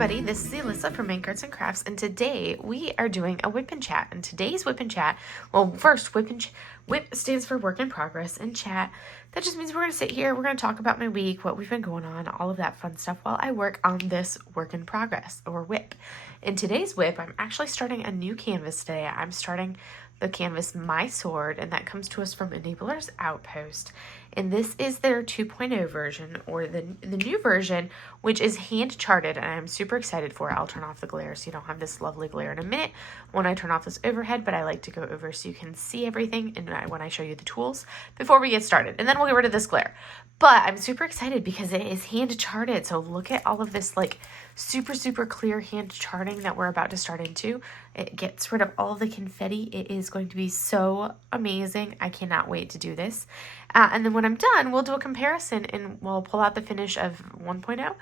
everybody, this is Alyssa from Handcharted and Crafts, and today we are doing a WIP and chat. And today's WIP and chat, well, first, WIP stands for work in progress, and chat, that just means we're going to sit here, we're going to talk about my week, what we've been going on, all of that fun stuff while I work on this work in progress, or WIP. In today's WIP, I'm actually starting a new canvas today. I'm starting the canvas My Sword, and that comes to us from Indicreates Outpost. And this is their 2.0 version, or the new version, which is hand-charted, and I'm super excited for it. I'll turn off the glare so you don't have this lovely glare in a minute when I turn off this overhead, but I like to go over so you can see everything and when I show you the tools before we get started. And then we'll get rid of this glare. But I'm super excited because it is hand-charted, so look at all of this like super clear hand charting that we're about to start into. It gets rid of all the confetti. It is going to be so amazing. I cannot wait to do this. And then when I'm done, we'll do a comparison and we'll pull out the finish of 1.0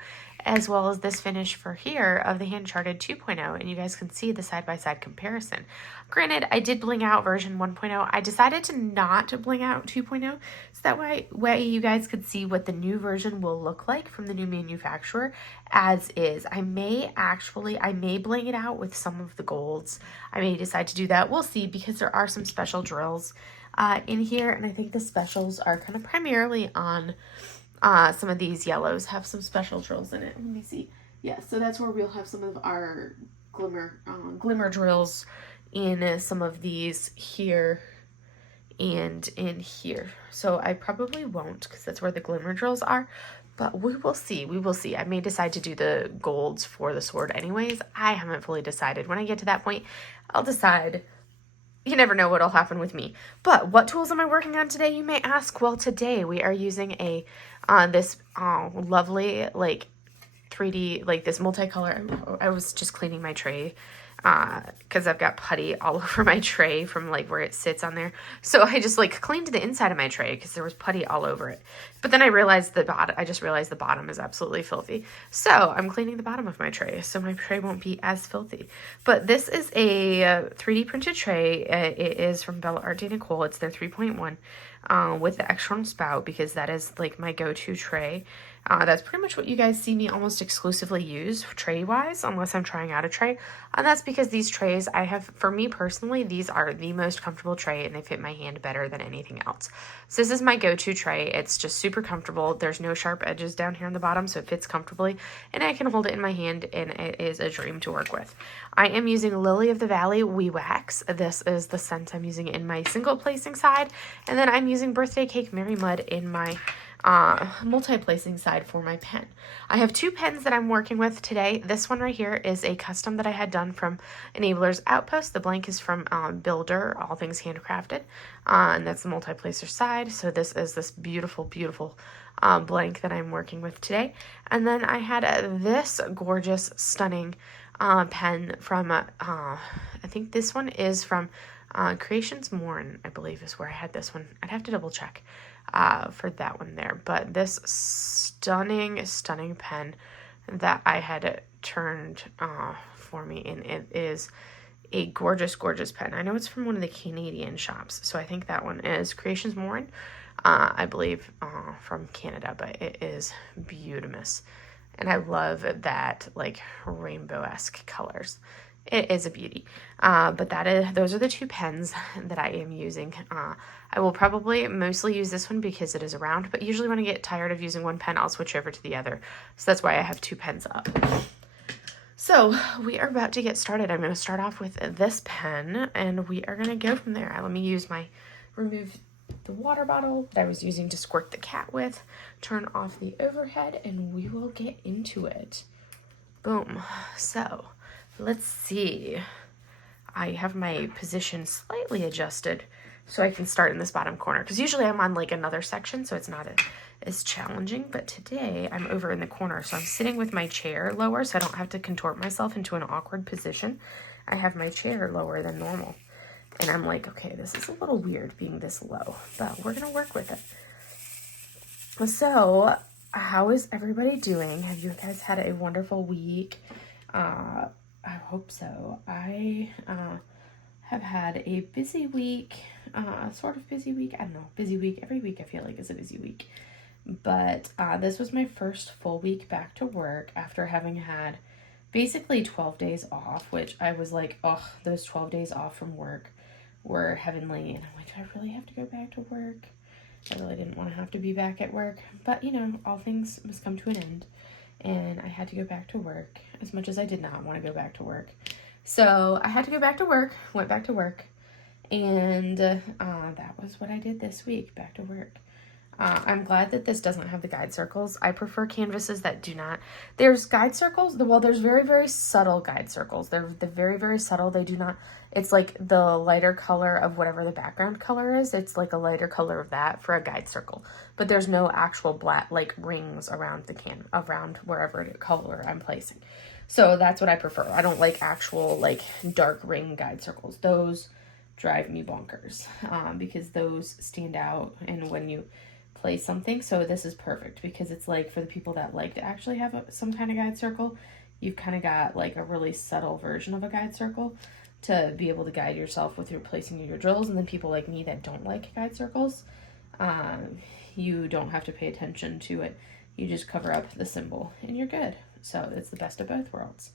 as well as this finish for here of the hand-charted 2.0, and you guys can see the side-by-side comparison. Granted, I did bling out version 1.0. I decided to not bling out 2.0 so that way you guys could see what the new version will look like from the new manufacturer as is. I may bling it out with some of the golds. I may decide to do that. We'll see, because there are some special drills in here, and I think the specials are kind of primarily on some of these yellows have some special drills in it. Let me see. Yeah, so that's where we'll have some of our glimmer drills in some of these here and in here. So I probably won't, because that's where the glimmer drills are, but we will see. We will see. I may decide to do the golds for the sword anyways. I haven't fully decided. When I get to that point, I'll decide. You never know what'll happen with me. But what tools am I working on today, you may ask? Well, today we are using this lovely like 3D, like this multicolor. I was just cleaning my tray because I've got putty all over my tray from like where it sits on there. So I just like cleaned the inside of my tray because there was putty all over it. But then I realized I just realized the bottom is absolutely filthy. So I'm cleaning the bottom of my tray so my tray won't be as filthy. But this is a 3D printed tray. It is from Bella Art de Nicole. It's their 3.1 with the external spout, because that is like my go-to tray. That's pretty much what you guys see me almost exclusively use tray-wise, unless I'm trying out a tray. And that's because these trays for me personally, these are the most comfortable tray, and they fit my hand better than anything else. So this is my go-to tray. It's just super comfortable. There's no sharp edges down here on the bottom, so it fits comfortably, and I can hold it in my hand, and it is a dream to work with. I am using Lily of the Valley Wee Wax. This is the scent I'm using in my single placing side, and then I'm using Birthday Cake Mary Mud in my multi-placing side for my pen. I have two pens that I'm working with today. This one right here is a custom that I had done from Indicreates Outpost. The blank is from Builder, All Things Handcrafted, and that's the multi-placer side. So this is this beautiful blank that I'm working with today. And then I had this gorgeous, stunning pen from, I think this one is from Creations Morn, I believe is where I had this one. I'd have to double check for that one there. But this stunning pen that I had turned for me, and it is a gorgeous pen. I know it's from one of the Canadian shops, so I think that one is Creations Morn, I believe, from Canada, but it is beautiful. And I love that like rainbow-esque colors. It is a beauty. But those are the two pens that I am using. I will probably mostly use this one because it is a round, but usually when I get tired of using one pen, I'll switch over to the other. So that's why I have two pens up. So we are about to get started. I'm going to start off with this pen, and we are going to go from there. Let me remove the water bottle that I was using to squirt the cat with, turn off the overhead, and we will get into it. Boom. So let's see. I have my position slightly adjusted so I can start in this bottom corner, because usually I'm on like another section, so it's not as challenging. But today I'm over in the corner, so I'm sitting with my chair lower so I don't have to contort myself into an awkward position. I have my chair lower than normal, and I'm like, okay, this is a little weird being this low, but we're gonna work with it. So how is everybody doing? Have you guys had a wonderful week? I hope so. I have had a busy week, sort of busy week. I don't know, busy week. Every week I feel like is a busy week. But this was my first full week back to work after having had basically 12 days off, which I was like, oh, those 12 days off from work were heavenly. And I'm like, do I really have to go back to work? I really didn't want to have to be back at work. But, you know, all things must come to an end. And I had to go back to work as much as I did not want to go back to work. So I had to go back to work, went back to work. And that was what I did this week, back to work. I'm glad that this doesn't have the guide circles. I prefer canvases that do not. There's guide circles. Well, there's very, very subtle guide circles. They're very, very subtle. They do not, it's like the lighter color of whatever the background color is. It's like a lighter color of that for a guide circle. But there's no actual black, like rings around the around wherever color I'm placing. So that's what I prefer. I don't like actual like dark ring guide circles. Those drive me bonkers because those stand out. And when you place something, so this is perfect because it's like for the people that like to actually have some kind of guide circle, you've kind of got like a really subtle version of a guide circle to be able to guide yourself with your placing of your drills. And then people like me that don't like guide circles, you don't have to pay attention to it. You just cover up the symbol and you're good. So it's the best of both worlds.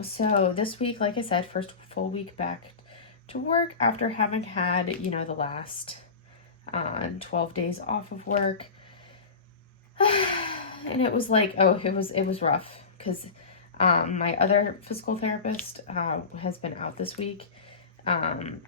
So this week, like I said, first full week back to work after having had, you know, the last 12 days off of work. And it was like, it was rough because my other physical therapist has been out this week.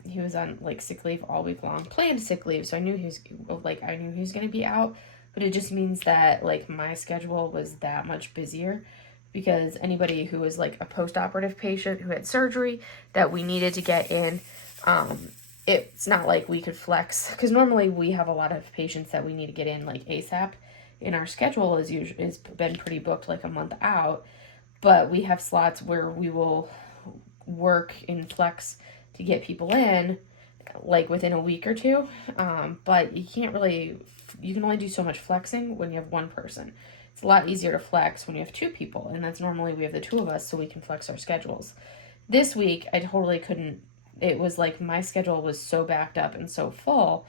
He was on like sick leave all week long, planned sick leave, so I knew he was going to be out, but it just means that like my schedule was that much busier because anybody who was like a post-operative patient who had surgery that we needed to get in, it's not like we could flex because normally we have a lot of patients that we need to get in like ASAP, and our schedule is been pretty booked like a month out, but we have slots where we will work in flex to get people in like within a week or two, but you can only do so much flexing when you have one person. It's a lot easier to flex when you have two people, and that's normally we have the two of us so we can flex our schedules. This week I totally couldn't. It was like my schedule was so backed up and so full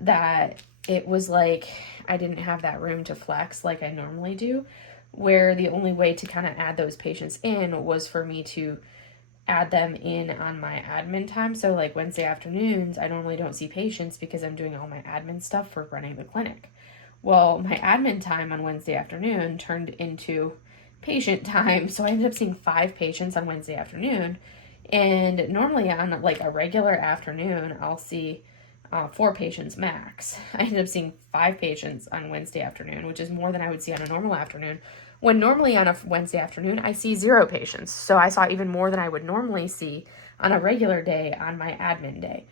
that it was like I didn't have that room to flex like I normally do, where the only way to kind of add those patients in was for me to add them in on my admin time. So like Wednesday afternoons, I normally don't see patients because I'm doing all my admin stuff for running the clinic. Well, my admin time on Wednesday afternoon turned into patient time. So I ended up seeing 5 patients on Wednesday afternoon. And normally on like a regular afternoon, I'll see 4 patients max. I ended up seeing 5 patients on Wednesday afternoon, which is more than I would see on a normal afternoon. When normally on a Wednesday afternoon, I see 0 patients. So I saw even more than I would normally see on a regular day on my admin day,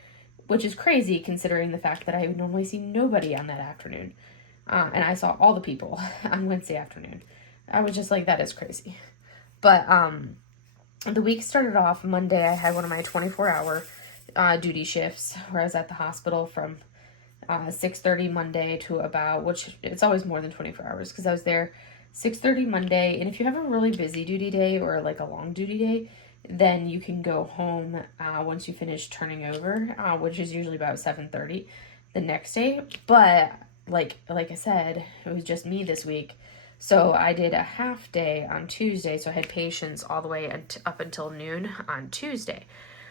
which is crazy considering the fact that I would normally see nobody on that afternoon. And I saw all the people on Wednesday afternoon. I was just like, that is crazy. But the week started off Monday. I had one of my 24-hour duty shifts where I was at the hospital from 6:30 Monday to about, which it's always more than 24 hours because I was there 6:30 Monday. And if you have a really busy duty day or like a long duty day, then you can go home once you finish turning over, which is usually about 7:30 the next day. But like I said, it was just me this week. So I did a half day on Tuesday. So I had patients all the way up until noon on Tuesday.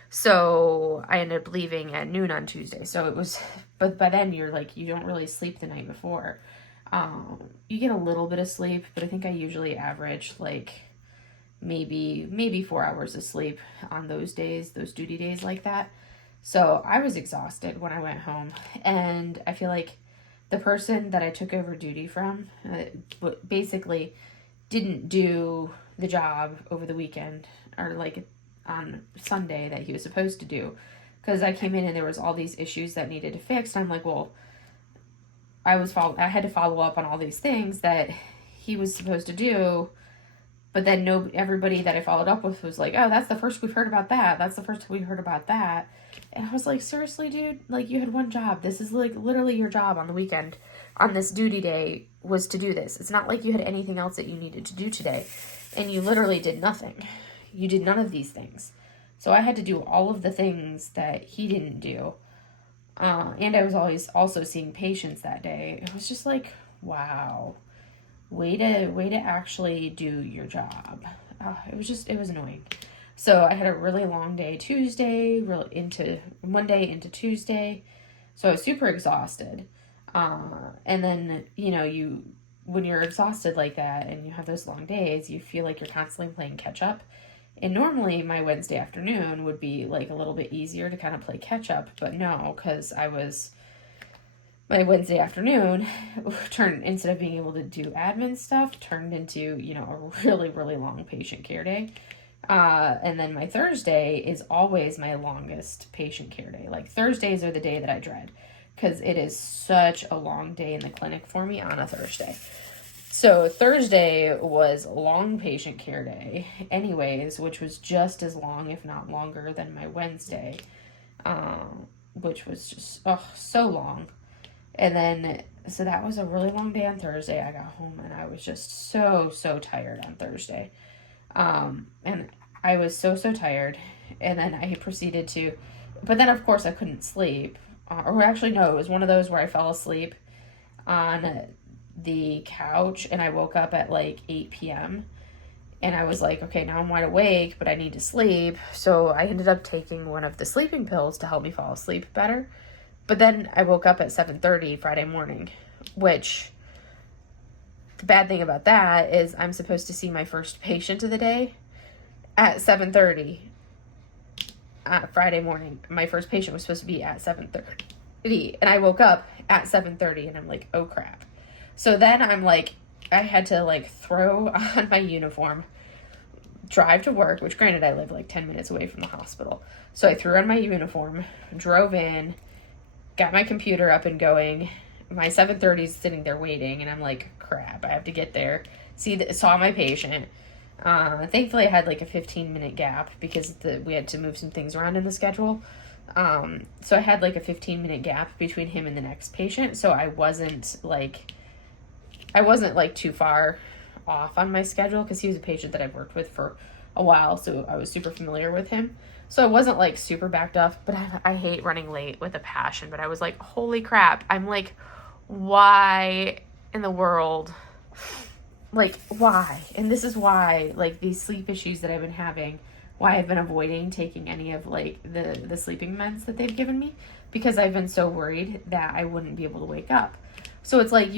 So I ended up leaving at noon on Tuesday. So it was, but by then you're like, you don't really sleep the night before. You get a little bit of sleep, but I think I usually average like maybe 4 hours of sleep on those days, those duty days like that. So I was exhausted when I went home, and I feel like the person that I took over duty from basically didn't do the job over the weekend or like on Sunday that he was supposed to do, because I came in and there was all these issues that needed to fix. And I'm like, well, I had to follow up on all these things that he was supposed to do, but then everybody that I followed up with was like, oh, that's the first we've heard about that. That's the first we heard about that. And I was like, seriously, dude, like you had one job. This is like literally your job on the weekend on this duty day was to do this. It's not like you had anything else that you needed to do today. And you literally did nothing. You did none of these things. So I had to do all of the things that he didn't do. And I was always also seeing patients that day. It was just like, wow, way to actually do your job. it was annoying. So I had a really long day Tuesday, into Monday into Tuesday. So I was super exhausted. And then, when you're exhausted like that and you have those long days, you feel like you're constantly playing catch up. And normally my Wednesday afternoon would be like a little bit easier to kind of play catch up, but no, because my Wednesday afternoon turned, instead of being able to do admin stuff, turned into, a really, really long patient care day. And then my Thursday is always my longest patient care day. Like Thursdays are the day that I dread because it is such a long day in the clinic for me on a Thursday. So Thursday was long patient care day anyways, which was just as long, if not longer, than my Wednesday, which was just, so long. And then, so that was a really long day on Thursday. I got home and I was just so tired on Thursday. And I was so tired. And then I proceeded to, but then of course I couldn't sleep. Or actually, no, it was one of those where I fell asleep on the couch and I woke up at like 8 p.m. And I was like, okay, now I'm wide awake, but I need to sleep. So I ended up taking one of the sleeping pills to help me fall asleep better. But then I woke up at 7:30 Friday morning, which the bad thing about that is I'm supposed to see my first patient of the day at 7:30 Friday morning. My first patient was supposed to be at 7:30, and I woke up at 7:30, and I'm like, oh crap. So then I'm like, I had to like throw on my uniform, drive to work, which granted I live like 10 minutes away from the hospital. So I threw on my uniform, drove in, got my computer up and going. My 7:30 is sitting there waiting, and I'm like, crap, I have to get there. Saw my patient. Thankfully I had like a 15-minute gap because we had to move some things around in the schedule. So I had like a 15-minute gap between him and the next patient. So I wasn't like too far off on my schedule because he was a patient that I've worked with for a while. So I was super familiar with him. So I wasn't like super backed up, but I hate running late with a passion. But I was like, holy crap. I'm like, why in the world? Like, why? And this is why, like, these sleep issues that I've been having, why I've been avoiding taking any of, like, the sleeping meds that they've given me, because I've been so worried that I wouldn't be able to wake up. So it's like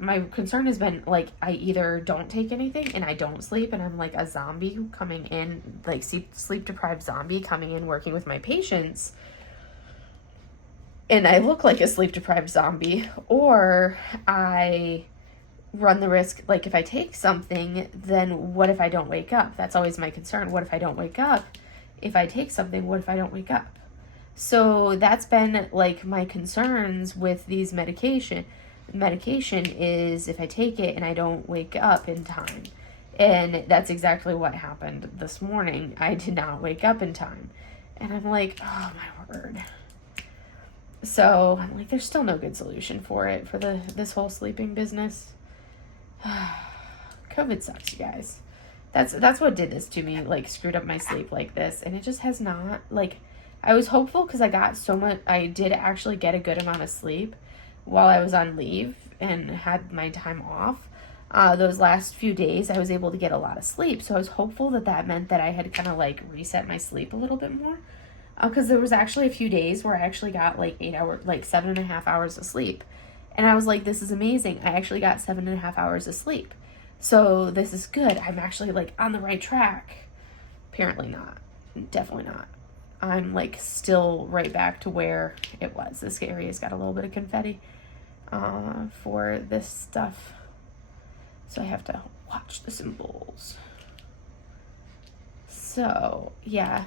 my concern has been, like, I either don't take anything and I don't sleep and I'm like a zombie coming in, like, sleep-deprived zombie coming in working with my patients, and I look like a sleep-deprived zombie, or I run the risk, like, if I take something, then what if I don't wake up? That's always my concern. What if I don't wake up? If I take something, what if I don't wake up? So that's been, like, my concerns with these medication is if I take it and I don't wake up in time. And that's exactly what happened this morning. I did not wake up in time. And I'm like, oh my word. So I'm like, there's still no good solution for it, for this whole sleeping business. COVID sucks, you guys. That's what did this to me, like, screwed up my sleep like this. And it just has not, like, I was hopeful because I did actually get a good amount of sleep while I was on leave and had my time off. Those last few days I was able to get a lot of sleep, so I was hopeful that meant that I had kind of like reset my sleep a little bit more, because there was actually a few days where I actually got like 7.5 hours of sleep, and I was like, this is amazing. I actually got 7.5 hours of sleep, so this is good. I'm actually like on the right track. Apparently not. Definitely not. I'm like still right back to where it was. This area's got a little bit of confetti for this stuff, so I have to watch the symbols. So yeah,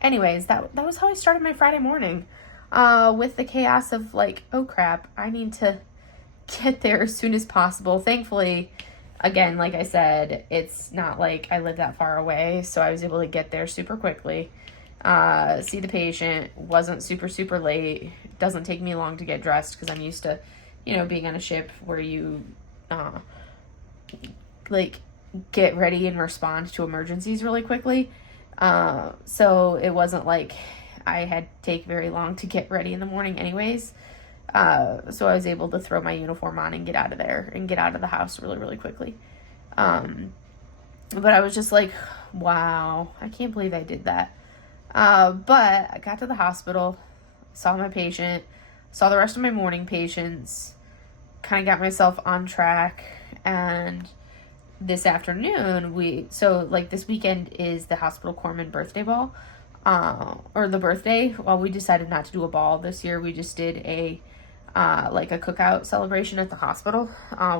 anyways, that was how I started my Friday morning, with the chaos of like, oh crap, I need to get there as soon as possible. Thankfully, again, like I said, it's not like I live that far away, so I was able to get there super quickly. See the patient, wasn't super late. Doesn't take me long to get dressed because I'm used to, being on a ship where you, like, get ready and respond to emergencies really quickly. So it wasn't like I had to take very long to get ready in the morning anyways. So I was able to throw my uniform on and get out of there and get out of the house really quickly. But I was just like, wow, I can't believe I did that. But I got to the hospital, saw my patient, saw the rest of my morning patients, kind of got myself on track, and this afternoon this weekend is the hospital corpsman birthday ball, or the birthday. Well, we decided not to do a ball this year. We just did a cookout celebration at the hospital,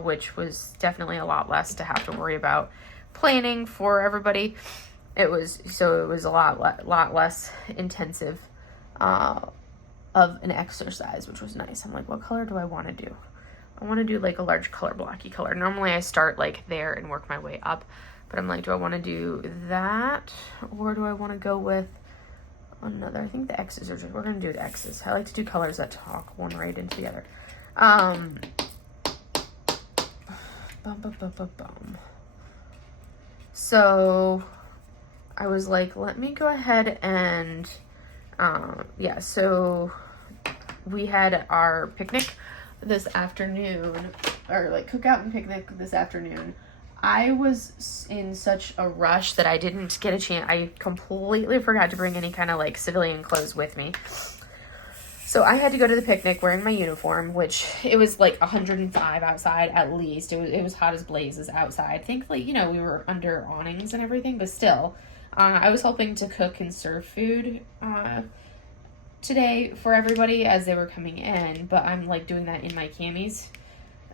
which was definitely a lot less to have to worry about planning for everybody. It was a lot less intensive of an exercise, which was nice. I'm like, what color do I want to do? I want to do like a large color, blocky color. Normally I start like there and work my way up, but I'm like, do I want to do that, or do I want to go with another? I think the X's we're going to do the X's. I like to do colors that talk one right into the other. So I was like, let me go ahead and, so we had our picnic this afternoon, or like cookout and picnic this afternoon. I was in such a rush that I didn't get a chance. I completely forgot to bring any kind of like civilian clothes with me. So I had to go to the picnic wearing my uniform, which it was like 105 outside at least. It was hot as blazes outside. Thankfully, we were under awnings and everything, but still, I was hoping to cook and serve food today for everybody as they were coming in, but I'm like doing that in my camis.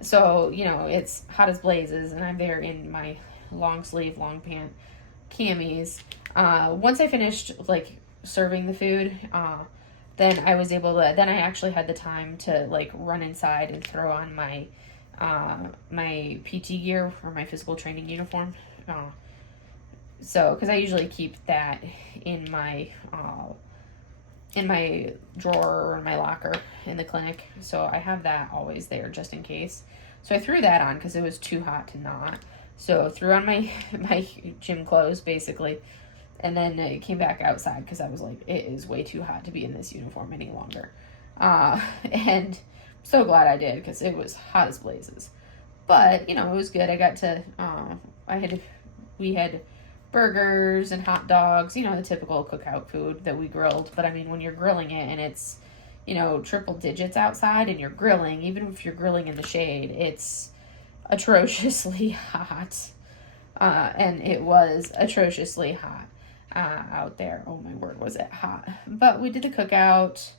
So, it's hot as blazes and I'm there in my long sleeve, long pant camis. Once I finished like serving the food, then I actually had the time to like run inside and throw on my PT gear or my physical training uniform. Because I usually keep that in my drawer or in my locker in the clinic. So I have that always there just in case. So I threw that on because it was too hot to not. So threw on my gym clothes basically, and then it came back outside because I was like, it is way too hot to be in this uniform any longer. And so glad I did because it was hot as blazes. But, it was good. I got to, we had burgers and hot dogs, the typical cookout food that we grilled. But I mean, when you're grilling it and it's, triple digits outside and you're grilling, even if you're grilling in the shade, it's atrociously hot. And it was atrociously hot out there. Oh my word, was it hot. But we did the cookout,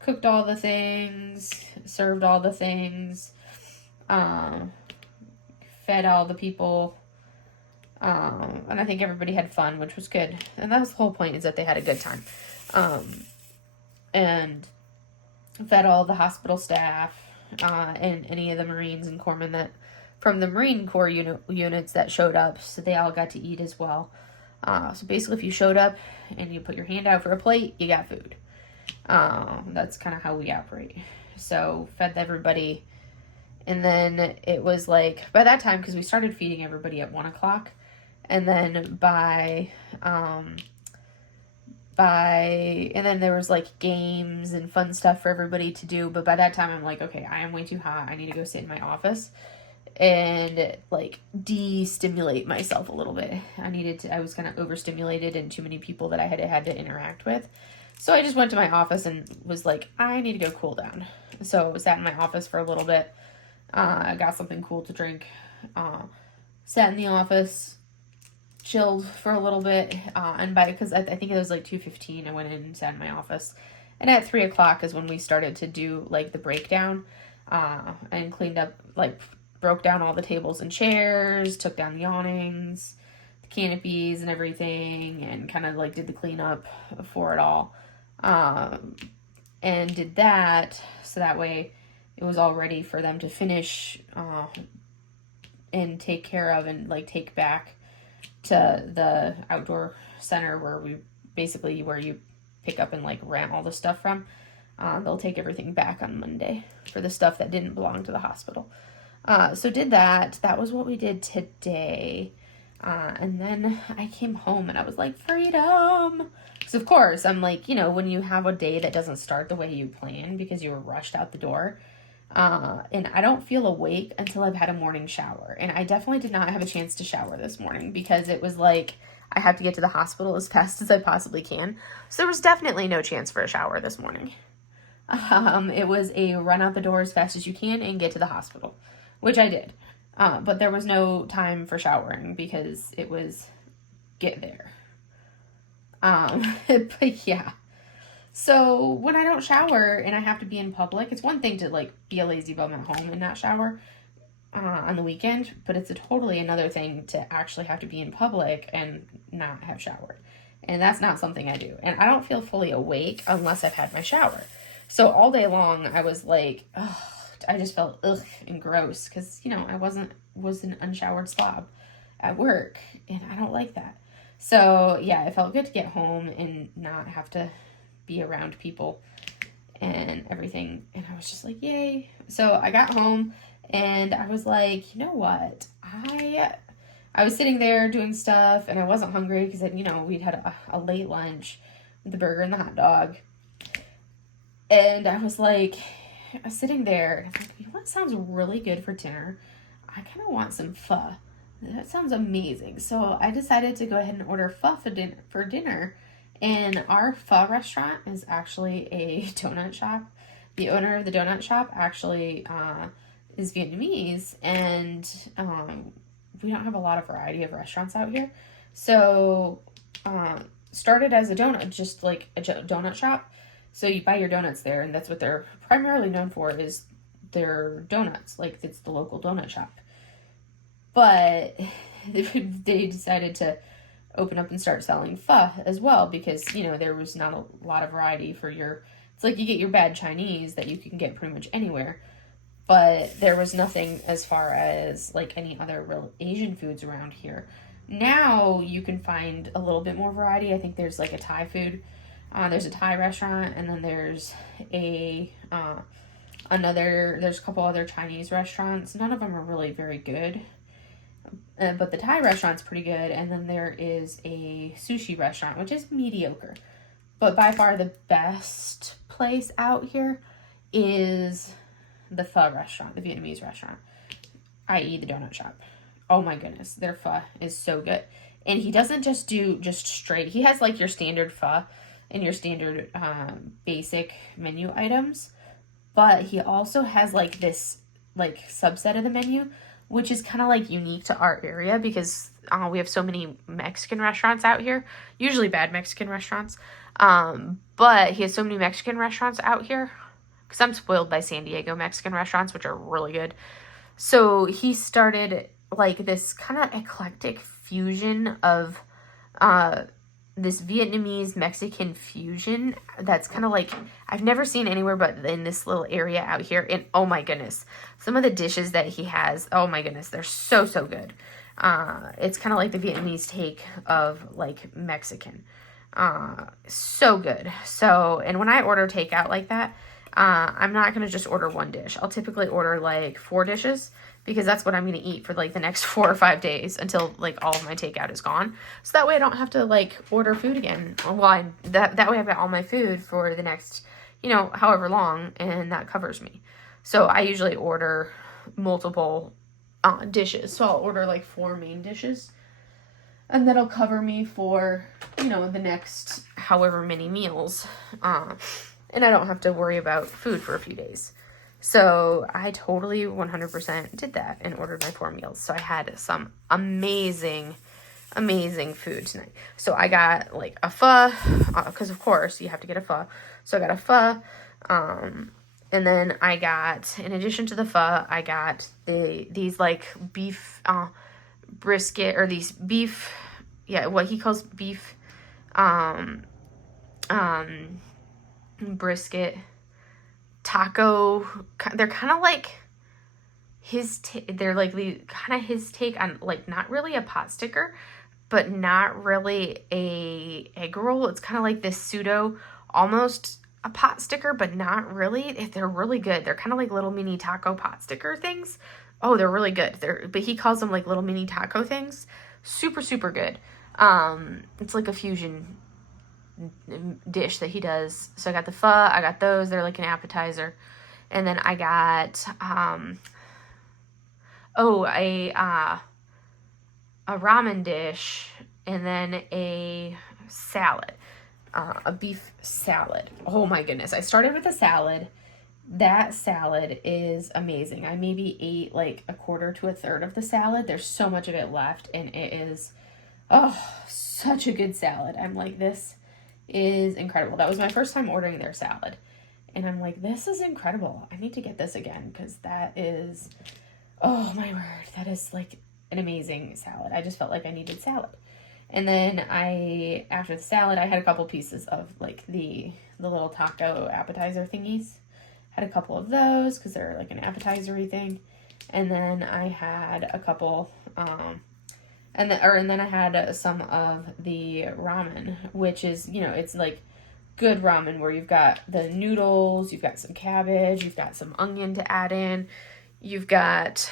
cooked all the things, served all the things, fed all the people. And I think everybody had fun, which was good. And that was the whole point, is that they had a good time. And fed all the hospital staff, and any of the Marines and corpsmen that from the Marine Corps units that showed up, so they all got to eat as well. So basically, if you showed up and you put your hand out for a plate, you got food. That's kind of how we operate. So fed everybody, and then it was like, by that time, because we started feeding everybody at 1:00, and then and then there was like games and fun stuff for everybody to do. But by that time, I'm like, okay, I am way too hot. I need to go sit in my office and like de-stimulate myself a little bit. I was kind of overstimulated and too many people that I had to interact with. So I just went to my office and was like, I need to go cool down. So I sat in my office for a little bit. I got something cool to drink. Sat in the office, chilled for a little bit. Because I think it was like 2:15, I went in and sat in my office. And at 3:00 is when we started to do like the breakdown, and cleaned up, like broke down all the tables and chairs, took down the awnings, the canopies and everything, and kind of like did the cleanup for it all. And did that so that way it was all ready for them to finish and take care of and like take back to the outdoor center where you pick up and like rent all the stuff from. They'll take everything back on Monday for the stuff that didn't belong to the hospital. So did that. That was what we did today. And then I came home and I was like, freedom. Because of course, I'm like, when you have a day that doesn't start the way you plan because you were rushed out the door, And I don't feel awake until I've had a morning shower. And I definitely did not have a chance to shower this morning because it was like I have to get to the hospital as fast as I possibly can. So there was definitely no chance for a shower this morning. It was a run out the door as fast as you can and get to the hospital, which I did. But there was no time for showering because it was get there. But yeah. So when I don't shower and I have to be in public, it's one thing to like be a lazy bum at home and not shower on the weekend, but it's totally another thing to actually have to be in public and not have showered. And that's not something I do. And I don't feel fully awake unless I've had my shower. So all day long I was like, ugh, I just felt ugh and gross because, you know, I was an unshowered slob at work and I don't like that. So yeah, it felt good to get home and not have to be around people and everything. And I was just like, yay. So I got home and I was like, you know what? I was sitting there doing stuff and I wasn't hungry because, you know, we'd had a late lunch with the burger and the hot dog. And I was like, I was sitting there and I was like, you know what sounds really good for dinner? I kind of want some pho. That sounds amazing. So I decided to go ahead and order pho for dinner. And our pho restaurant is actually a donut shop. The owner of the donut shop actually is Vietnamese, and we don't have a lot of variety of restaurants out here. So started as a donut, just like a donut shop. So you buy your donuts there, and that's what they're primarily known for is their donuts. Like, it's the local donut shop. But they decided to open up and start selling pho as well because, you know, there was not a lot of variety for it's like you get your bad Chinese that you can get pretty much anywhere. But there was nothing as far as, like, any other real Asian foods around here. Now you can find a little bit more variety. I think there's, like, a Thai food. There's a Thai restaurant, and then there's there's a couple other Chinese restaurants. None of them are really very good. But the Thai restaurant's pretty good, and then there is a sushi restaurant, which is mediocre. But by far the best place out here is the pho restaurant, the Vietnamese restaurant, i.e. the donut shop. Oh my goodness, their pho is so good. And he doesn't just do straight, he has like your standard pho and your standard basic menu items, but he also has like this like subset of the menu, which is kind of like unique to our area because we have so many Mexican restaurants out here, usually bad Mexican restaurants. But he has so many Mexican restaurants out here because I'm spoiled by San Diego Mexican restaurants, which are really good. So he started like this kind of eclectic fusion of this Vietnamese Mexican fusion that's kind of like I've never seen anywhere but in this little area out here. And oh my goodness, some of the dishes that he has, oh my goodness, they're so good. It's kind of like the Vietnamese take of like Mexican. So good. So, and when I order takeout like that, I'm not going to just order one dish. I'll typically order like 4 dishes because that's what I'm going to eat for like the next 4 or 5 days until like all of my takeout is gone. So that way I don't have to like order food again. Well, that way I've got all my food for the next, you know, however long, and that covers me. So I usually order multiple dishes. So I'll order like 4 main dishes, and that'll cover me for, you know, the next however many meals. And I don't have to worry about food for a few days. So I totally 100% did that and ordered my 4 meals. So I had some amazing food tonight. So I got like a pho, because of course you have to get a pho. So I got a pho, and then I got, in addition to the pho, I got these like beef brisket, or these beef, what he calls beef brisket taco. They're kind of like they're like kind of his take on like not really a pot sticker, but not really a egg roll. It's kind of like this pseudo, almost a pot sticker, but not really. They're really good. They're kind of like little mini taco pot sticker things. Oh, they're really good. But he calls them like little mini taco things. Super good. It's like a fusion dish that he does. So I got the pho, I got those. They're like an appetizer. And then I got, a ramen dish, and then a salad, a beef salad. Oh my goodness. I started with a salad. That salad is amazing. I maybe ate like a quarter to a third of the salad. There's so much of it left, and it is, oh, such a good salad. I'm like, this is incredible. That was my first time ordering their salad. And I'm like, this is incredible. I need to get this again because that is, oh my word, that is like an amazing salad. I just felt like I needed salad. And then after the salad, I had a couple pieces of like the little taco appetizer thingies. Had a couple of those because they're like an appetizer-y thing. And then I had a couple, and then I had some of the ramen, which is, you know, it's like good ramen where you've got the noodles, you've got some cabbage, you've got some onion to add in, you've got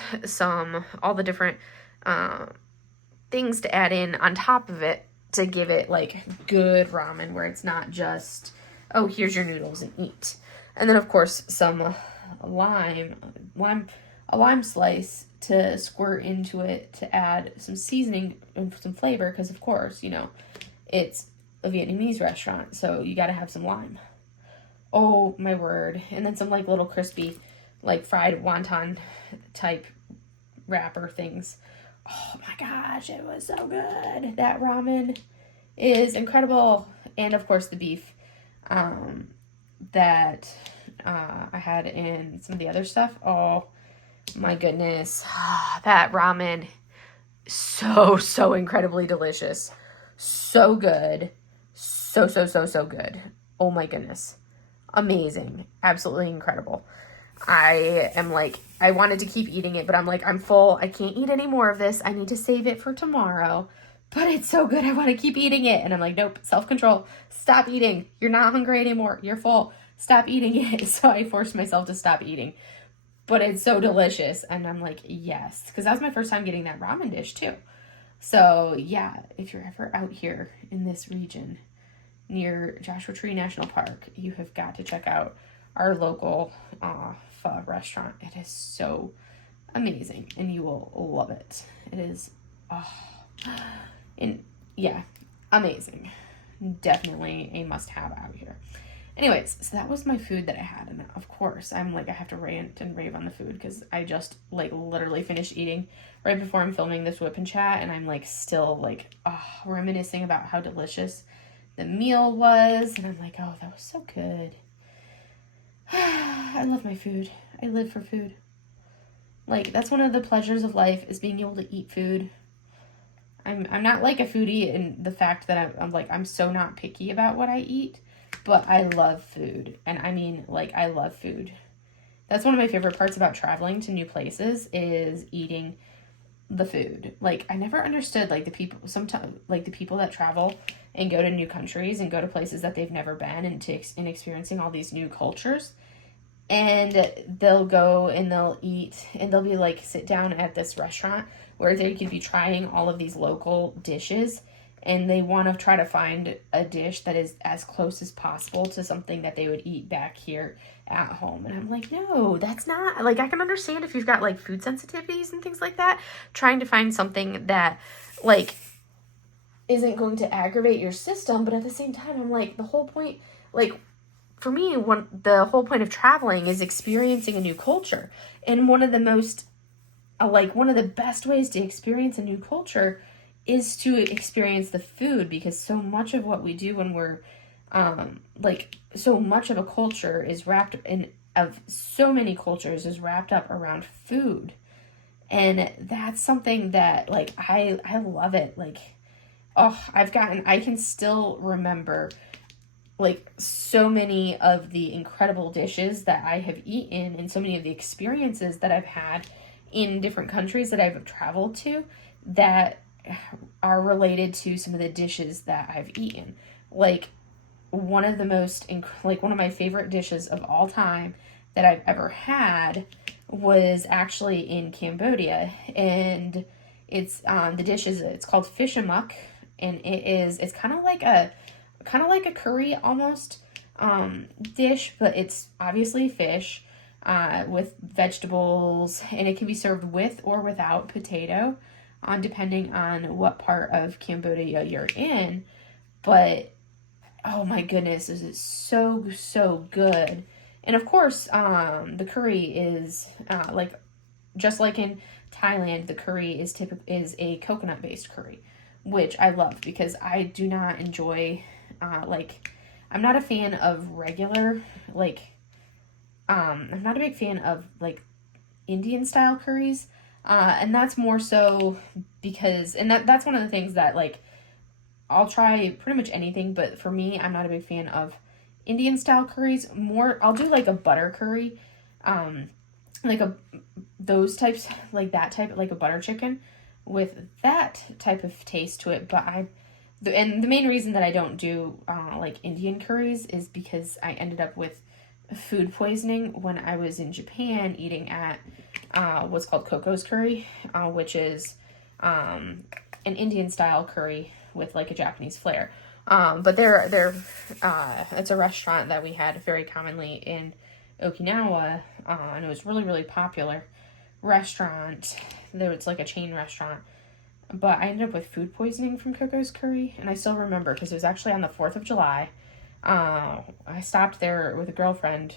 all the different things to add in on top of it to give it like good ramen where it's not just, oh, here's your noodles and eat. And then of course some a lime slice to squirt into it to add some seasoning and some flavor because of course, you know, it's a Vietnamese restaurant, so you got to have some lime. Oh my word. And then some like little crispy like fried wonton type wrapper things. Oh my gosh, it was so good. That ramen is incredible. And of course the beef that I had in some of the other stuff. Oh my goodness. That ramen, so incredibly delicious. So good. So good. Oh my goodness. Amazing. Absolutely incredible. I am like, I wanted to keep eating it, but I'm like, I'm full. I can't eat any more of this. I need to save it for tomorrow. But it's so good. I want to keep eating it. And I'm like, nope, self-control. Stop eating. You're not hungry anymore. You're full. Stop eating it. So I forced myself to stop eating. But it's so delicious. And I'm like, yes. Because that was my first time getting that ramen dish too. So yeah, if you're ever out here in this region near Joshua Tree National Park, you have got to check out our local pho restaurant. It is so amazing and you will love it. It is, and yeah, amazing. Definitely a must-have out here. Anyways, so that was my food that I had. And of course, I'm like, I have to rant and rave on the food because I just like literally finished eating right before I'm filming this WIP and chat. And I'm like still like reminiscing about how delicious the meal was. And I'm like, oh, that was so good. I love my food. I live for food. Like, that's one of the pleasures of life is being able to eat food. I'm not like a foodie in the fact that I'm so not picky about what I eat. But I love food. And I mean, like, I love food. That's one of my favorite parts about traveling to new places is eating the food. Like, I never understood, like, the people that travel and go to new countries and go to places that they've never been and experiencing all these new cultures. And they'll go and they'll eat and they'll be like, sit down at this restaurant where they could be trying all of these local dishes. And they want to try to find a dish that is as close as possible to something that they would eat back here at home. And I'm like, no, that's not, like, I can understand if you've got, like, food sensitivities and things like that, trying to find something that, like, isn't going to aggravate your system. But at the same time, I'm like, the whole point, like, for me, the whole point of traveling is experiencing a new culture. And one of the best ways to experience a new culture is to experience the food, because so much of what we do when we're so much of a culture is wrapped in of so many cultures is wrapped up around food. And that's something that like I love it. Like, I can still remember like so many of the incredible dishes that I have eaten and so many of the experiences that I've had in different countries that I've traveled to that are related to some of the dishes that I've eaten. Like one of my favorite dishes of all time that I've ever had was actually in Cambodia, and it's it's called fish amok, and it's kind of like a curry almost dish, but it's obviously fish. with vegetables, and it can be served with or without potato, depending on what part of Cambodia you're in. But oh my goodness, this is so, so good. And of course, the curry is just like in Thailand, the curry is a coconut based curry, which I love because I do not enjoy I'm not a fan of regular I'm not a big fan of Indian style curries, and that's more so because that's one of the things that I'll try pretty much anything, but for me, I'm not a big fan of Indian style curries. I'll do a butter curry, those types, that type, like a butter chicken with that type of taste to it. But and the main reason that I don't do Indian curries is because I ended up with food poisoning when I was in Japan eating at what's called Coco's curry, which is an Indian style curry with a Japanese flair. But it's a restaurant that we had very commonly in Okinawa, and it was really, really popular restaurant. It's a chain restaurant. But I ended up with food poisoning from Coco's curry, and I still remember because it was actually on the 4th of July. I stopped there with a girlfriend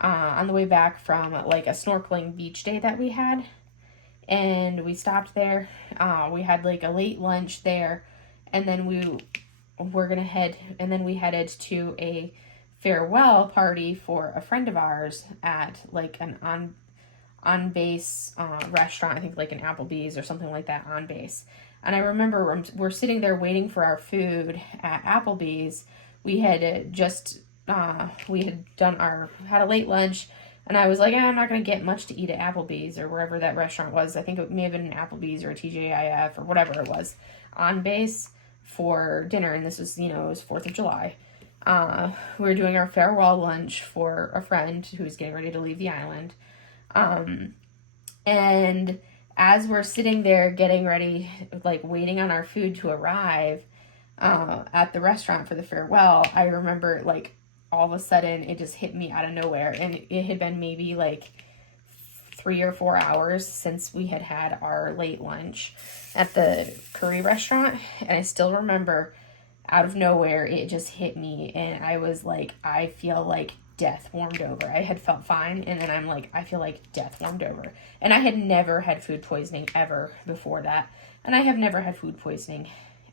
on the way back from a snorkeling beach day that we had, and we stopped there. We had a late lunch there, and then we headed to a farewell party for a friend of ours at an on base restaurant, I think an Applebee's or something like that on base. And I remember we're sitting there waiting for our food at Applebee's. We had just had a late lunch, and I was like, I'm not going to get much to eat at Applebee's or wherever that restaurant was. I think it may have been an Applebee's or a TGIF or whatever it was on base for dinner. And this was, it was 4th of July. We were doing our farewell lunch for a friend who was getting ready to leave the island. And as we're sitting there getting ready, waiting on our food to arrive, at the restaurant for the farewell, I remember all of a sudden it just hit me out of nowhere, and it had been maybe 3 or 4 hours since we had our late lunch at the curry restaurant, and I still remember out of nowhere it just hit me, and I was I feel death warmed over. I had felt fine, and then I'm I feel death warmed over. And I had never had food poisoning ever before that, and I have never had food poisoning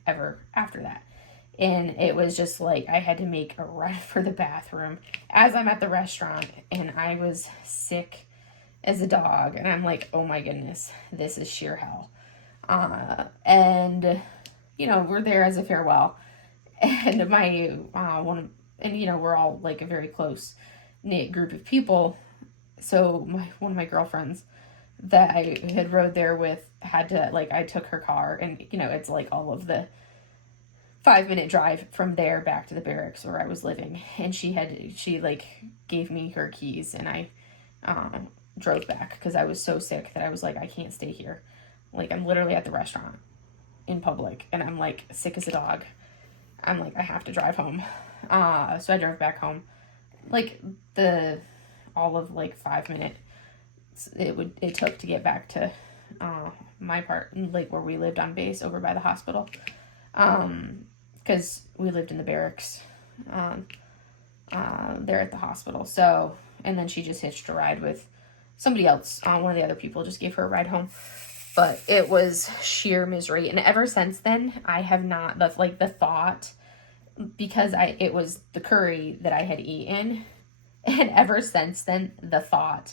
ever after that. And it was just I had to make a run for the bathroom as I'm at the restaurant, and I was sick as a dog, and I'm oh my goodness, this is sheer hell. And we're there as a farewell, and my we're all a very close knit group of people. So one of my girlfriends that I had rode there with had to I took her car, and it's all of the 5-minute drive from there back to the barracks where I was living, and she gave me her keys, and I drove back because I was so sick that I was I can't stay here. I'm literally at the restaurant in public, and I'm sick as a dog. I'm I have to drive home. So I drove back home. All of 5 minutes it took to get back to my part, where we lived on base over by the hospital. Because we lived in the barracks there at the hospital. So, and then she just hitched a ride with somebody else. One of the other people just gave her a ride home. But it was sheer misery. And ever since then, I have not, the thought, because it was the curry that I had eaten. And ever since then, the thought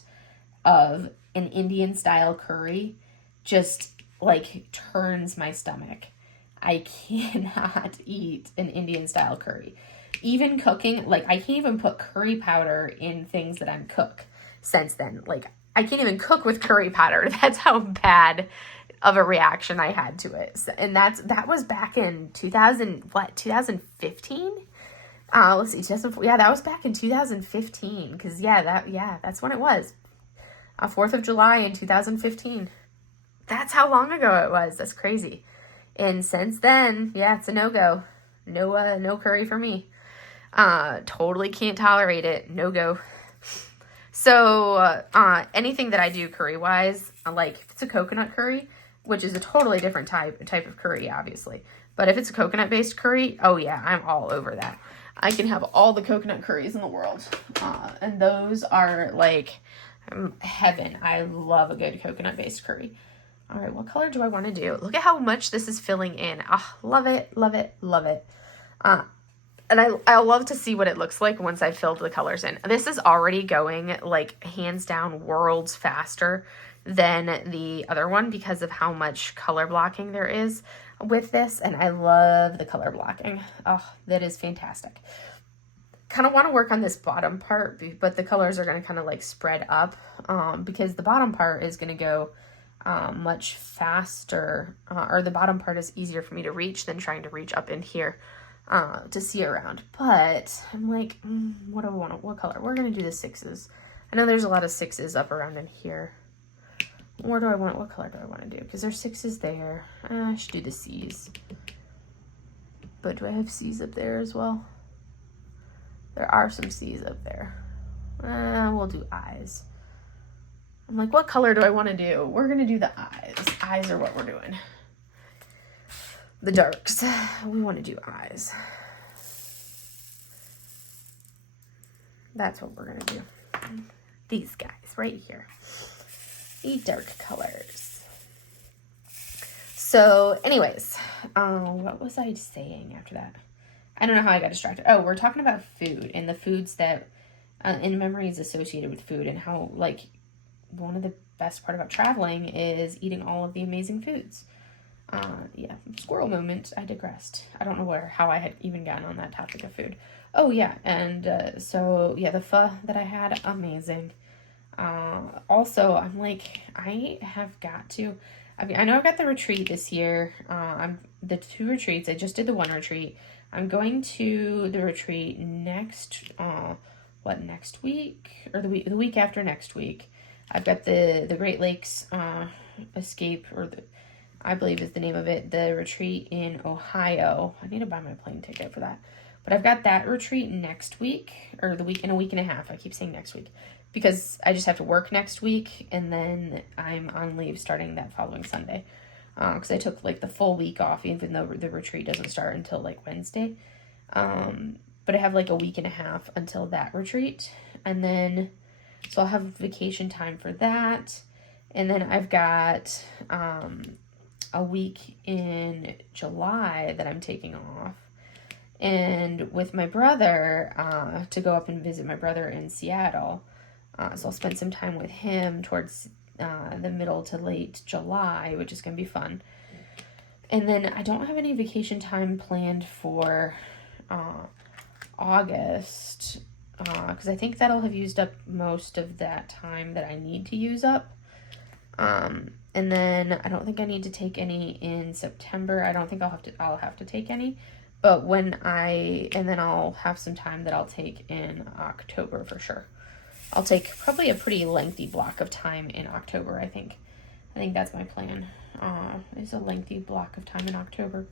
of an Indian style curry just turns my stomach. I cannot eat an Indian style curry. Even cooking, I can't even put curry powder in things that I'm cook since then. I can't even cook with curry powder. That's how bad of a reaction I had to it. And that was back in 2015? Let's see, that was back in 2015. Because that's when it was. 4th of July in 2015. That's how long ago it was. That's crazy. And since then, it's a no-go. No curry for me. Totally can't tolerate it. No go. So anything that I do curry-wise, like if it's a coconut curry, which is a totally different type of curry, obviously. But if it's a coconut-based curry, oh yeah, I'm all over that. I can have all the coconut curries in the world. And those are like heaven. I love a good coconut-based curry. All right, what color do I want to do? Look at how much this is filling in. Oh, love it, love it, love it. And I'll love to see what it looks like once I've filled the colors in. This is already going like hands down worlds faster than the other one because of how much color blocking there is with this. And I love the color blocking. Oh, that is fantastic. Kind of want to work on this bottom part, but the colors are going to kind of like spread up because the bottom part is going to go much faster, or the bottom part is easier for me to reach than trying to reach up in here to see around. But I'm like, what do I want? What color? We're going to do the 6s. I know there's a lot of 6s up around in here. Where do I want? What color do I want to do? Because there's 6s there. I should do the C's. But do I have C's up there as well? There are some C's up there. We'll do eyes. I'm like, what color do I want to do? We're going to do the eyes. Eyes are what we're doing. The darks. We want to do eyes. That's what we're going to do. These guys right here. The dark colors. So anyways, what was I saying after that? I don't know how I got distracted. Oh, we're talking about food and the foods that in memories associated with food, and how like one of the best part about traveling is eating all of the amazing foods. Yeah, squirrel moment. I digressed. I don't know how I had even gotten on that topic of food. Oh yeah, and so yeah, the pho that I had, amazing. Also, I'm like, I have got to. I know I've got the retreat this year. The 2 retreats. I just did the 1 retreat. I'm going to the retreat next. Next week or the week after next week. I've got the Great Lakes Escape, or I believe is the name of it, the retreat in Ohio. I need to buy my plane ticket for that. But I've got that retreat next week, or the week, in a week and a half. I keep saying next week because I just have to work next week, and then I'm on leave starting that following Sunday. Because I took like the full week off, even though the retreat doesn't start until like Wednesday. But I have like a week and a half until that retreat. And then, so I'll have vacation time for that. And then I've got a week in July that I'm taking off. And with my brother, to go up and visit my brother in Seattle. So I'll spend some time with him towards the middle to late July, which is going to be fun. And then I don't have any vacation time planned for August, because I think that'll have used up most of that time that I need to use up. And then I don't think I need to take any in September. I don't think I'll have to take any, but and then I'll have some time that I'll take in October for sure. I'll take probably a pretty lengthy block of time in October, I think. I think that's my plan. Is a lengthy block of time in October.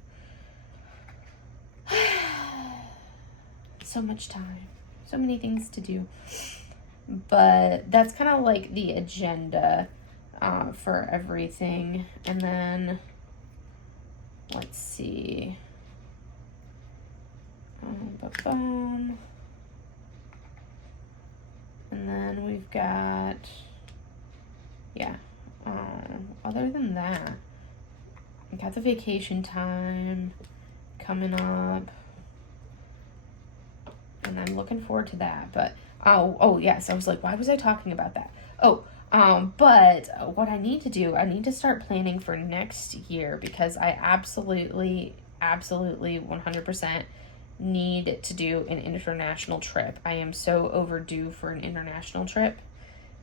So much time. So many things to do. But that's kind of like the agenda for everything. And then, let's see. And then we've got, yeah, other than that, we got the vacation time coming up, and I'm looking forward to that. But, oh yes, I was like, why was I talking about that? But what I need to do, I need to start planning for next year, because I absolutely 100% need to do an international trip. I am so overdue for an international trip,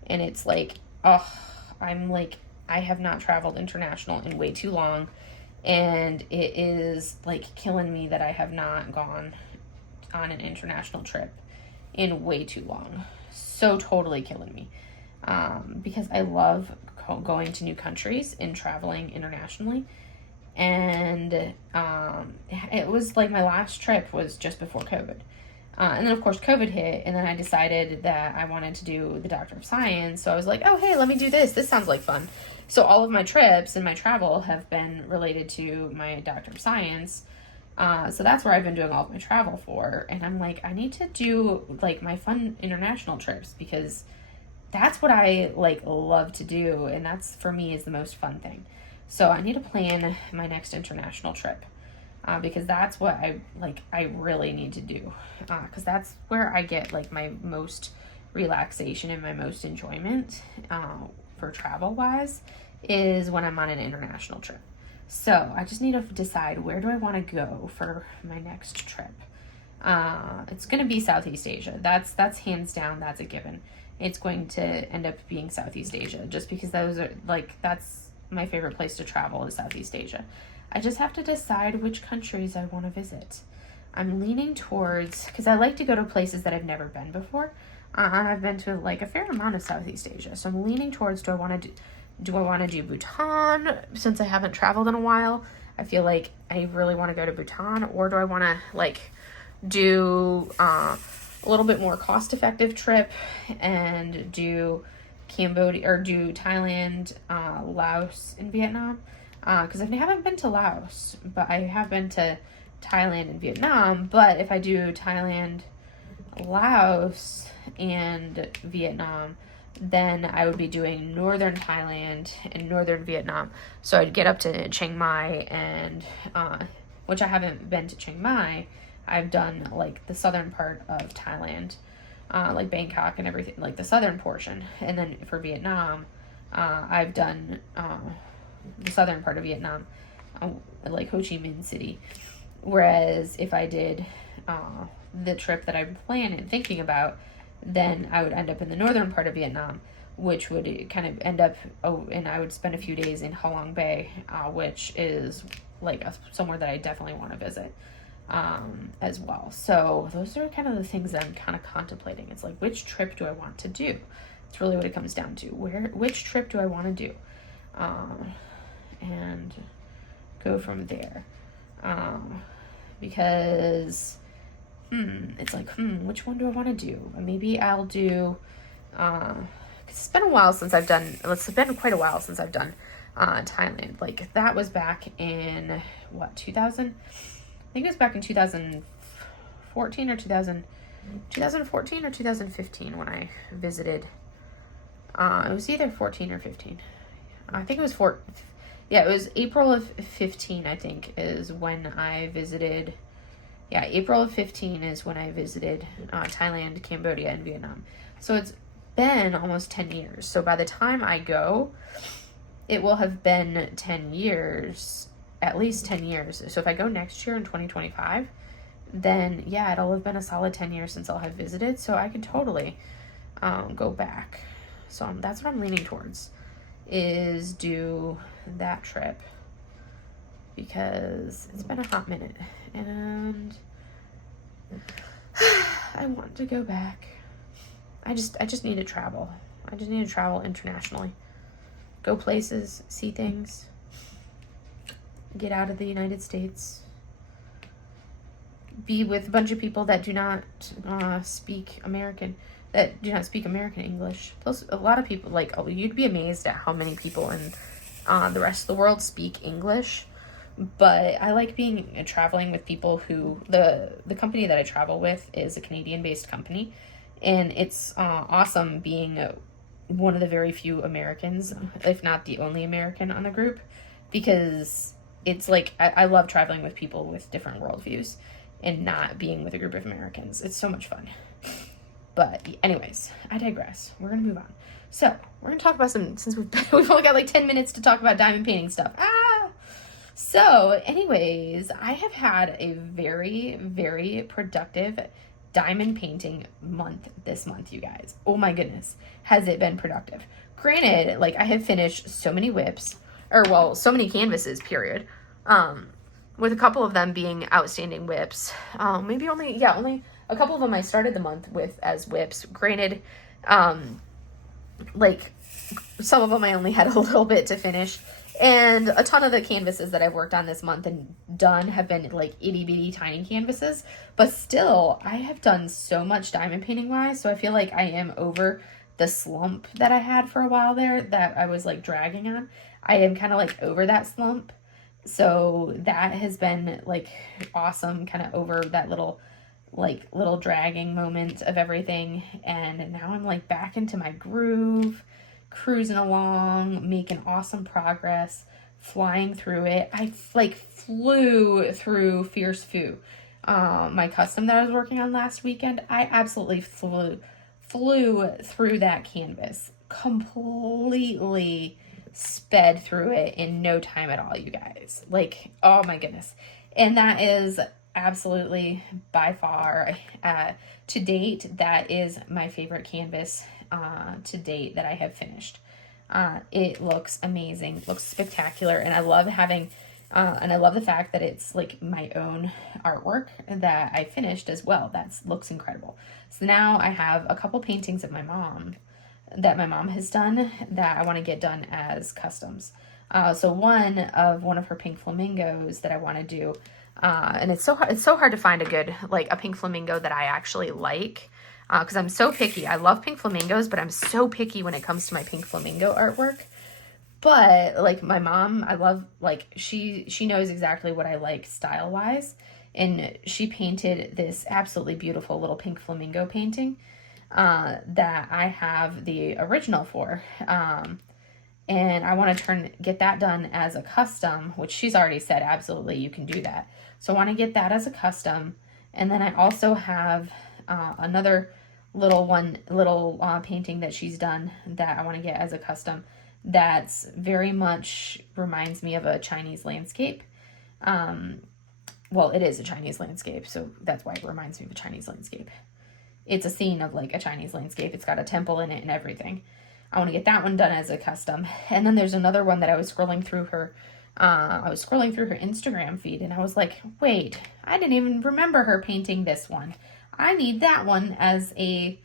and it's like, I'm like, I have not traveled international in way too long, and it is like killing me that I have not gone on an international trip in way too long. So totally killing me, because I love going to new countries and traveling internationally. And it was like my last trip was just before COVID. And then, of course, COVID hit, and then I decided that I wanted to do the Doctor of Science. So I was like, oh, hey, let me do this. This sounds like fun. So all of my trips and my travel have been related to my Doctor of Science. So that's where I've been doing all of my travel for. And I'm like, I need to do, like, my fun international trips because that's what I, like, love to do. And that's, for me, is the most fun thing. So I need to plan my next international trip. Because that's what I really need to do. Because that's where I get, like, my most relaxation and my most enjoyment for travel-wise is when I'm on an international trip. So I just need to decide, where do I want to go for my next trip? It's going to be Southeast Asia. That's hands down, that's a given. It's going to end up being Southeast Asia just because those are, like, that's my favorite place to travel is Southeast Asia. I just have to decide which countries I want to visit. I'm leaning towards, because I like to go to places that I've never been before. I've been to, like, a fair amount of Southeast Asia. So I'm leaning towards, do I want to do Bhutan, since I haven't traveled in a while? I feel like I really want to go to Bhutan. Or do I want to, like, do a little bit more cost-effective trip and do Cambodia, or do Thailand, Laos, and Vietnam? Because I haven't been to Laos, but I have been to Thailand and Vietnam. But if I do Thailand, Laos, and Vietnam, then I would be doing northern Thailand and northern Vietnam. So I'd get up to Chiang Mai, and which I haven't been to Chiang Mai. I've done, like, the southern part of Thailand, like Bangkok and everything, like the southern portion. And then for Vietnam, I've done the southern part of Vietnam, like Ho Chi Minh City. Whereas if I did the trip that I'm planning and thinking about, then I would end up in the northern part of Vietnam, which would kind of end up, and I would spend a few days in Ha Long Bay, which is, like, somewhere that I definitely want to visit as well. So those are kind of the things that I'm kind of contemplating. It's like, which trip do I want to do? It's really what it comes down to. Which trip do I want to do? And go from there. Because it's like, which one do I want to do?Maybe I'll do, cause it's been a while since I've done, it's been quite a while since I've done Thailand. Like, that was back in, 2000? I think it was back in 2014 or 2014 or 2015 when I visited. It was either 14 or 15. I think it was it was April of 15, I think, is when I visited. Yeah, April of 15 is when I visited Thailand, Cambodia, and Vietnam. So it's been almost 10 years. So by the time I go, it will have been 10 years, at least 10 years. So if I go next year in 2025, then yeah, it'll have been a solid 10 years since I'll have visited. So I can totally go back. So that's what I'm leaning towards, is do that trip, because it's been a hot minute and I want to go back. I just need to travel. I just need to travel internationally, go places, see things, get out of the United States, be with a bunch of people that do not speak American English. Plus, a lot of people, like, you'd be amazed at how many people in the rest of the world speak English. But I like traveling with people who, the company that I travel with is a Canadian-based company, and it's awesome being one of the very few Americans, if not the only American on a group, because it's like, I love traveling with people with different worldviews and not being with a group of Americans. It's so much fun. But anyways, I digress. We're going to move on. So we're going to talk about since we've only got like 10 minutes to talk about diamond painting stuff. So anyways, I have had a very, very productive diamond painting month this month, you guys. Oh my goodness. Has it been productive? Granted, like, I have finished so many WIPs, so many canvases, period. With a couple of them being outstanding WIPs. Maybe only a couple of them I started the month with as WIPs. Granted, like, some of them I only had a little bit to finish, And a ton of the canvases that I've worked on this month and done have been like itty bitty tiny canvases, but still I have done so much diamond painting wise. So I feel like I am over the slump that I had for a while there that I was like dragging on. I am kind of like over that slump. So that has been like awesome, kind of over that little dragging moment of everything. And now I'm like back into my groove, cruising along, making awesome progress, flying through it. I like flew through Fierce Foo, my custom that I was working on last weekend. I absolutely flew through that canvas, completely sped through it in no time at all, you guys. Like, oh my goodness. And that is absolutely by far to date, that is my favorite canvas to date that I have finished. It looks amazing, looks spectacular, and I love having and I love the fact that it's like my own artwork that I finished as well. That looks incredible. So now I have a couple paintings of my mom that my mom has done that I want to get done as customs. So one of her pink flamingos that I want to do, and it's so hard to find a pink flamingo that I actually like, because I'm so picky. I love pink flamingos, but I'm so picky when it comes to my pink flamingo artwork. But like my mom, I love, like she knows exactly what I like style wise, and she painted this absolutely beautiful little pink flamingo painting that I have the original for, and I want to get that done as a custom, which she's already said absolutely you can do that. So I want to get that as a custom, and then I also have another little painting that she's done that I want to get as a custom. That's very much reminds me of a Chinese landscape. Well, it is a Chinese landscape, so that's why it reminds me of a Chinese landscape. It's a scene of like a Chinese landscape. It's got a temple in it and everything. I want to get that one done as a custom. And then there's another one that I was scrolling through her Instagram feed, and I was like, wait, I didn't even remember her painting this one. I need that one as a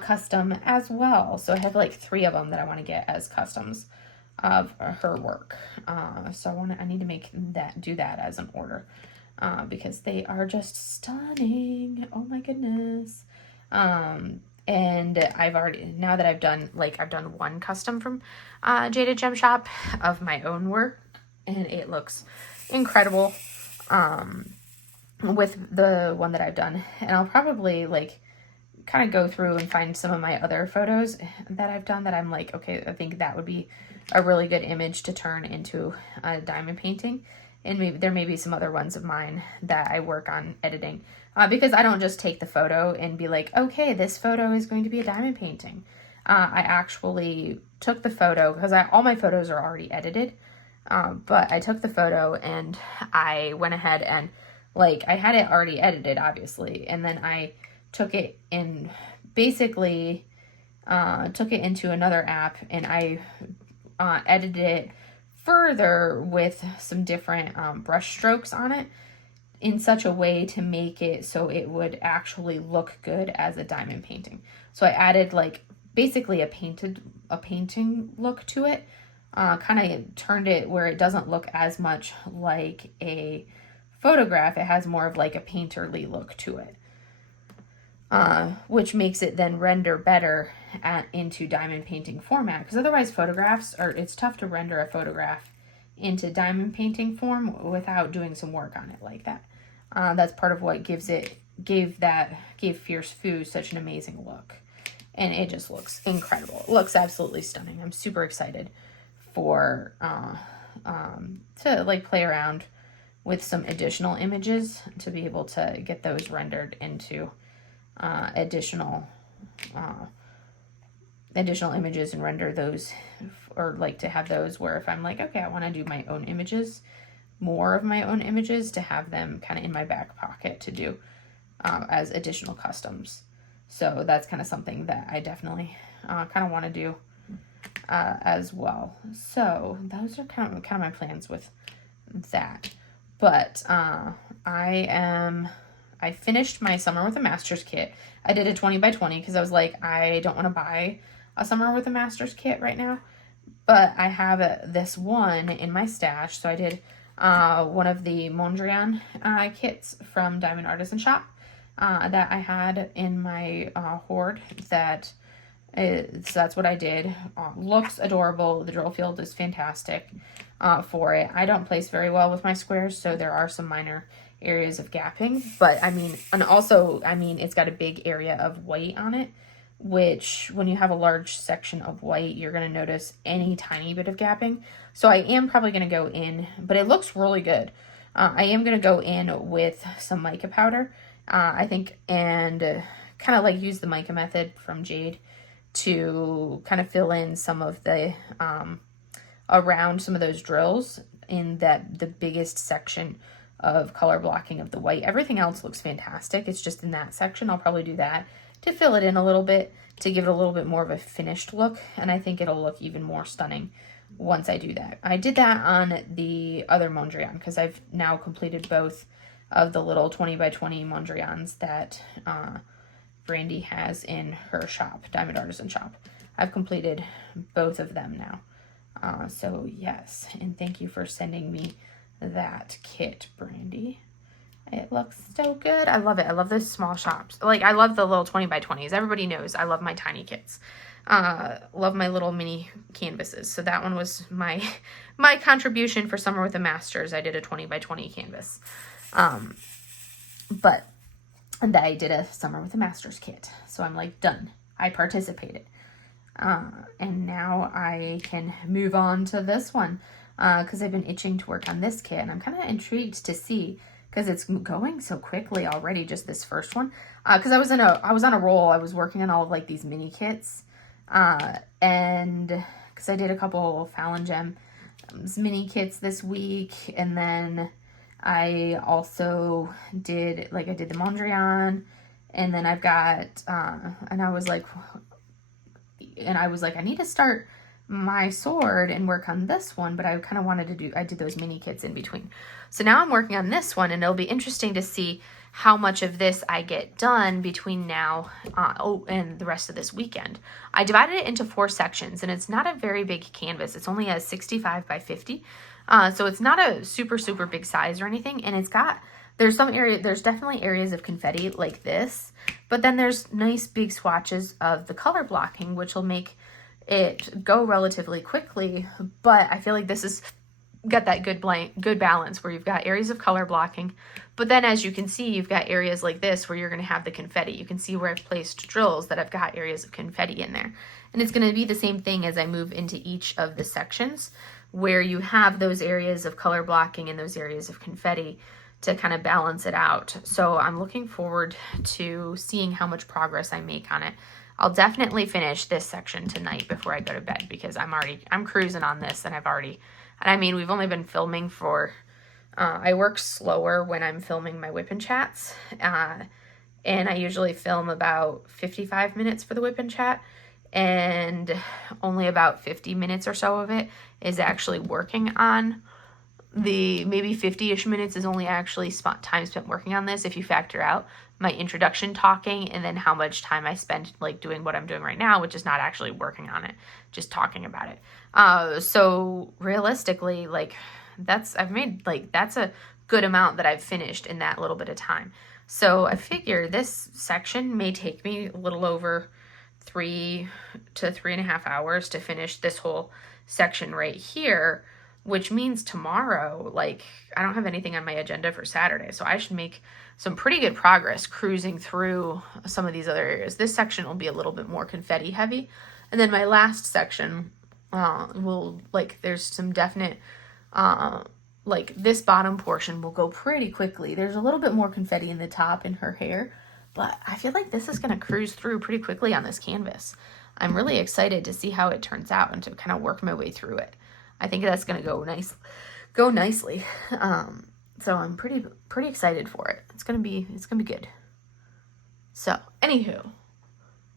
custom as well. So I have like 3 of them that I want to get as customs of her work. So I need to do that as an order, because they are just stunning. Oh my goodness. And now that I've done one custom from Jaded Gem Shop of my own work, and it looks incredible with the one that I've done. And I'll probably like kind of go through and find some of my other photos that I've done that I'm like, okay, I think that would be a really good image to turn into a diamond painting. And maybe there may be some other ones of mine that I work on editing, because I don't just take the photo and be like, okay, this photo is going to be a diamond painting. I actually took the photo because all my photos are already edited. But I took the photo and I went ahead and like, I had it already edited, obviously. And then I took it and basically took it into another app, and I edited it further with some different brush strokes on it in such a way to make it so it would actually look good as a diamond painting. So I added like basically a painting look to it, kind of turned it where it doesn't look as much like a photograph. It has more of like a painterly look to it, which makes it then render better into diamond painting format, because otherwise it's tough to render a photograph into diamond painting form without doing some work on it like that. That's part of what gave Fierce Foo such an amazing look, and it just looks incredible. It looks absolutely stunning. I'm super excited for to like play around with some additional images to be able to get those rendered into additional images and render those, or like to have those where if I'm like, okay, I want to do my own images, more of my own images, to have them kind of in my back pocket to do as additional customs. So that's kind of something that I definitely kind of want to do as well. So those are kind of my plans with that. But I finished my Summer with a Master's kit. I did a 20 by 20 because I was like, I don't want to buy a Summer with a Master's kit right now. but I have this one in my stash. So I did one of the Mondrian kits from Diamond Artisan Shop that I had in my hoard. So that's what I did. Looks adorable. The drill field is fantastic for it. I don't place very well with my squares, so there are some minor areas of gapping. But I mean, and also, I mean, it's got a big area of white on it, which when you have a large section of white, you're going to notice any tiny bit of gapping. So I am probably going to go in, but it looks really good. I am going to go in with some mica powder, I think, and kind of like use the mica method from Jade to kind of fill in some of the, around some of those drills in the biggest section of color blocking of the white. Everything else looks fantastic. It's just in that section, I'll probably do that to fill it in a little bit, to give it a little bit more of a finished look. And I think it'll look even more stunning once I do that. I did that on the other Mondrian because I've now completed both of the little 20 by 20 Mondrians that Brandy has in her shop, Diamond Artisan Shop. I've completed both of them now. So yes, and thank you for sending me that kit, Brandy. It looks so good. I love it. I love those small shops. Like, I love the little 20 by 20s. Everybody knows I love my tiny kits. Love my little mini canvases. So that one was my contribution for Summer with the Masters. I did a 20 by 20 canvas. And I did a Summer with the Masters kit. So I'm like, done. I participated. And now I can move on to this one. Because I've been itching to work on this kit, and I'm kind of intrigued to see, because it's going so quickly already, just this first one. Because I was on a roll. I was working on all of like these mini kits, and because I did a couple Fallon Gem mini kits this week, and then I also did I did the Mondrian, and then I've got and I was like, I need to start my sword and work on this one, but I kind of wanted to I did those mini kits in between. So now I'm working on this one, and it'll be interesting to see how much of this I get done between now and the rest of this weekend. I divided it into 4 sections, and it's not a very big canvas. It's only a 65 by 50. So it's not a super, super big size or anything. And there's definitely areas of confetti like this, but then there's nice big swatches of the color blocking, which will make it go relatively quickly. But I feel like this has got that good balance where you've got areas of color blocking, but then as you can see, you've got areas like this where you're going to have the confetti. You can see where I've placed drills that I've got areas of confetti in there. And it's going to be the same thing as I move into each of the sections where you have those areas of color blocking and those areas of confetti to kind of balance it out. So I'm looking forward to seeing how much progress I make on it. I'll definitely finish this section tonight before I go to bed, because I'm cruising on this, and we've only been filming for, I work slower when I'm filming my WIP and chats, and I usually film about 55 minutes for the WIP and chat, and only about 50 minutes or so of it is actually working on maybe 50-ish minutes is only actually time spent working on this, if you factor out my introduction talking and then how much time I spend doing what I'm doing right now, which is not actually working on it, just talking about it. So realistically, that's a good amount that I've finished in that little bit of time. So I figure this section may take me a little over 3 to 3.5 hours to finish this whole section right here, which means tomorrow, I don't have anything on my agenda for Saturday, so I should make some pretty good progress cruising through some of these other areas. This section will be a little bit more confetti heavy, and then my last section there's some definite, this bottom portion will go pretty quickly. There's a little bit more confetti in the top in her hair, but I feel like this is going to cruise through pretty quickly on this canvas. I'm really excited to see how it turns out and to kind of work my way through it. I think that's going to go nicely. So I'm pretty excited for it. It's going to be good. So, anywho,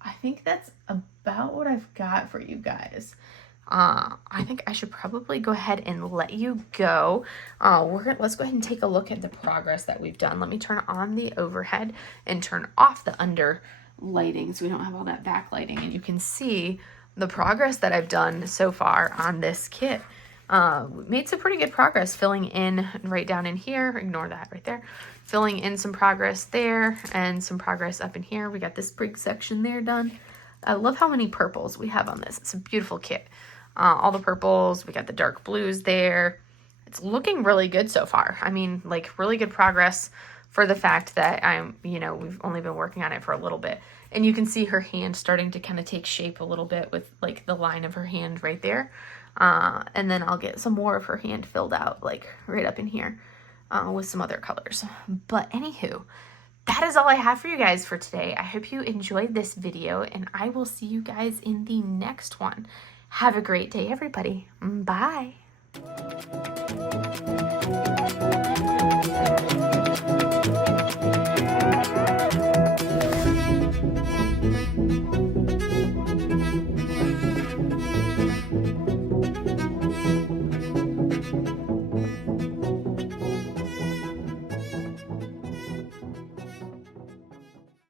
I think that's about what I've got for you guys. I think I should probably go ahead and let you go. Let's go ahead and take a look at the progress that we've done. Let me turn on the overhead and turn off the under lighting so we don't have all that backlighting, and you can see the progress that I've done so far on this kit. Made some pretty good progress filling in right down in here. Ignore that right there. Filling in some progress there and some progress up in here. We got this big section there done. I love how many purples we have on this. It's a beautiful kit. All the purples, we got the dark blues there. It's looking really good so far. I mean, like really good progress for the fact that we've only been working on it for a little bit. And you can see her hand starting to kind of take shape a little bit with like the line of her hand right there. And then I'll get some more of her hand filled out like right up in here with some other colors. But anywho, that is all I have for you guys for today. I hope you enjoyed this video and I will see you guys in the next one. Have a great day, everybody. Bye.